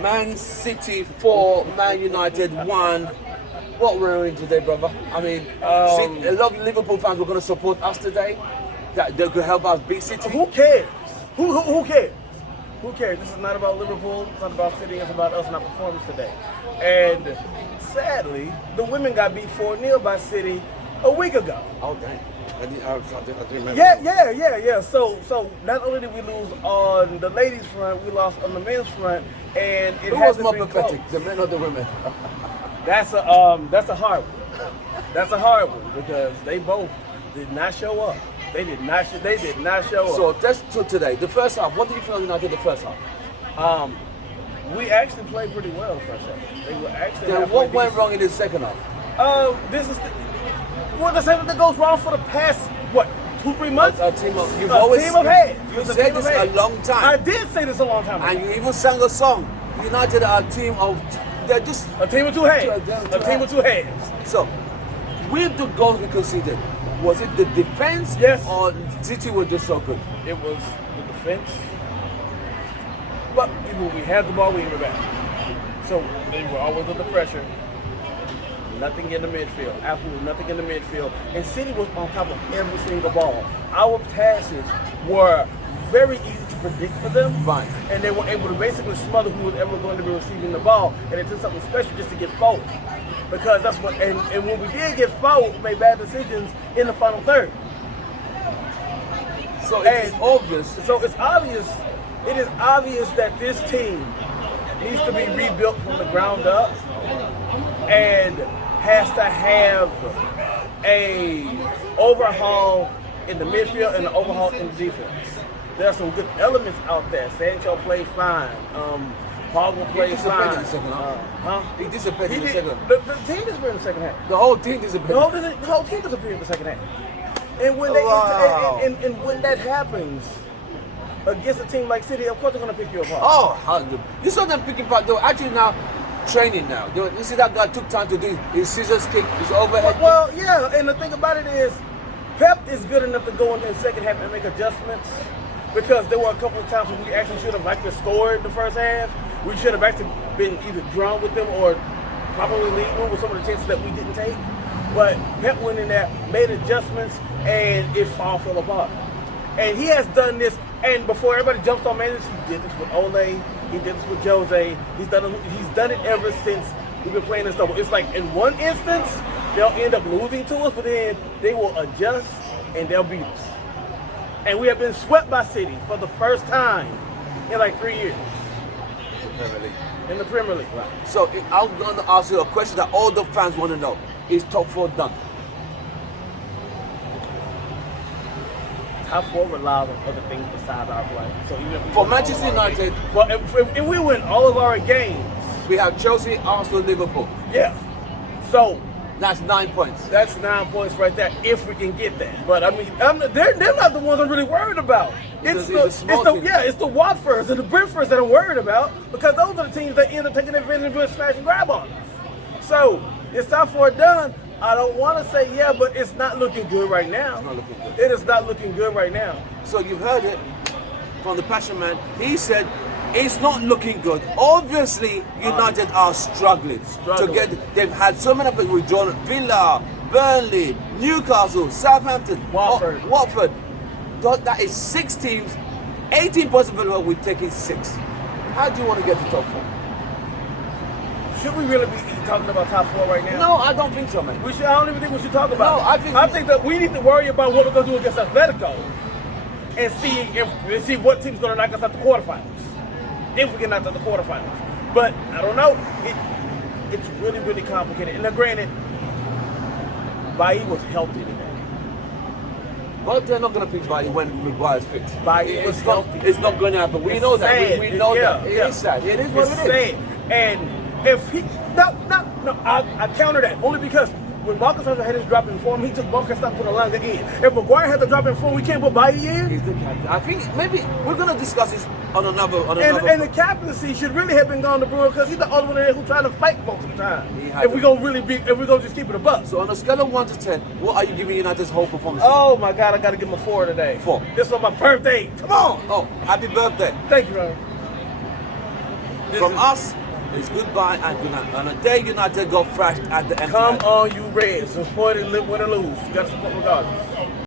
Man City 4, Man United 1. What we're in today, brother? I mean, a lot of Liverpool fans were going to support us today. That they could help us beat City. Who cares? Who cares? Who cares? This is not about Liverpool. It's not about City. It's about us and our performance today. And sadly, the women got beat 4-0 by City a week ago. Oh, dang. I didn't remember. Yeah. So not only did we lose on the ladies' front, we lost on the men's front, and it Who was hasn't more been pathetic, close. the men or the women? That's a hard one. That's a hard one because they both did not show up. They did not show up. So let's talk today. The first half. What did you feel United the first half? We actually played pretty well the first half. They were actually. Then what went wrong in the second half? This is the same thing that goes wrong for the past 2-3 months. A team of Team of heads. You said this a long time. I did say this a long time ago. And you even sang a song. United are a team of. They're just a team of two heads. A team of two heads. So, with the goals we conceded, was it the defense? Yes. Or City were just so good? It was the defense. But when we had the ball, we were back. So they were always under pressure. Nothing in the midfield. Absolutely nothing in the midfield. And City was on top of every single ball. Our passes were very easy to predict for them. Right. And they were able to basically smother who was ever going to be receiving the ball. And it took something special just to get forward. Because that's what, and when we did get fouled, we made bad decisions in the final third. So it's obvious. So it's obvious. It is obvious that this team needs to be rebuilt from the ground up and has to have a overhaul in the midfield and an overhaul in the defense. There are some good elements out there. Sancho played fine. Pogba played fine. In the second half. He disappeared in the second half. The team disappeared in the second half. The whole team disappeared. The whole team disappeared in the second half. And when and when that happens against a team like City, of course they're going to pick you apart. Oh, you saw them picking apart. They were actually now training now. You see that guy took time to do his scissors kick, his overhead. Well, yeah, and the thing about it is, Pep is good enough to go in the second half and make adjustments because there were a couple of times when we actually should have liked to score in the first half. We should have actually been either drawn with them or probably leading with some of the chances that we didn't take. But Pep went in there, made adjustments, and it all fell apart. And he has done this, and before everybody jumps on managers, he did this with Ole, he did this with Jose, he's done it ever since we've been playing this double. It's like in one instance, they'll end up losing to us, but then they will adjust and they'll beat us. And we have been swept by City for the first time in like 3 years. In the Premier League. Right. So I'm going to ask you a question that all the fans want to know. Is top 4 done? Top 4 relies on other things besides our play. So even if for Manchester United, well, if we win all of our games, we have Chelsea, Arsenal, Liverpool. Yeah. So that's 9 points. That's 9 points right there if we can get that. But I mean, they're not the ones I'm really worried about. It's the Watfords and the Brentfords that I'm worried about because those are the teams that end up taking advantage and doing smash and grab on us. So it's time for it done. I don't want to say yeah, but it's not looking good right now. It's not looking good. It is not looking good right now. So you've heard it from the Passion Man. He said it's not looking good. Obviously, United are struggling. To get. They've had so many people withdrawn. Villa, Burnley, Newcastle, Southampton, Watford. That is 6 teams, 18 points of Villa. We've taken 6. How do you want to get to top 4? Should we really be talking about top 4 right now? No, I don't think so, man. I don't even think we should talk about it. No, I think that we need to worry about what we're going to do against Atletico and see what team's going to knock us out the quarterfinals. If we get knocked out the quarterfinals. But I don't know. It's really, really complicated. And now, granted, Bailly was healthy today. But they're not going to pick Bailly when Maguire's fit. Bailly was healthy. It's not going to happen. We know that. We know that. It is sad. It is what it is. And if he, I counter that only because when Marcus Rashford had his drop in form, he took Marcus Rashford to the line in. If Maguire had the drop in form, we can't put Bailly in. He's the captain. I think maybe we're going to discuss this on another. And the captaincy should really have been gone to Brewer because he's the only one there who's trying to fight most of the time. If we're gonna just keep it a buck. So on a scale of 1 to 10, what are you giving United's whole performance? Oh my God, I got to give him a 4 today. 4. This is on my birthday. Come on. Oh, happy birthday. Thank you, Ron. From us, it's goodbye and good night. On a day United got thrashed at the end. Come on, you Reds. Support it, win or lose. You got to support regardless.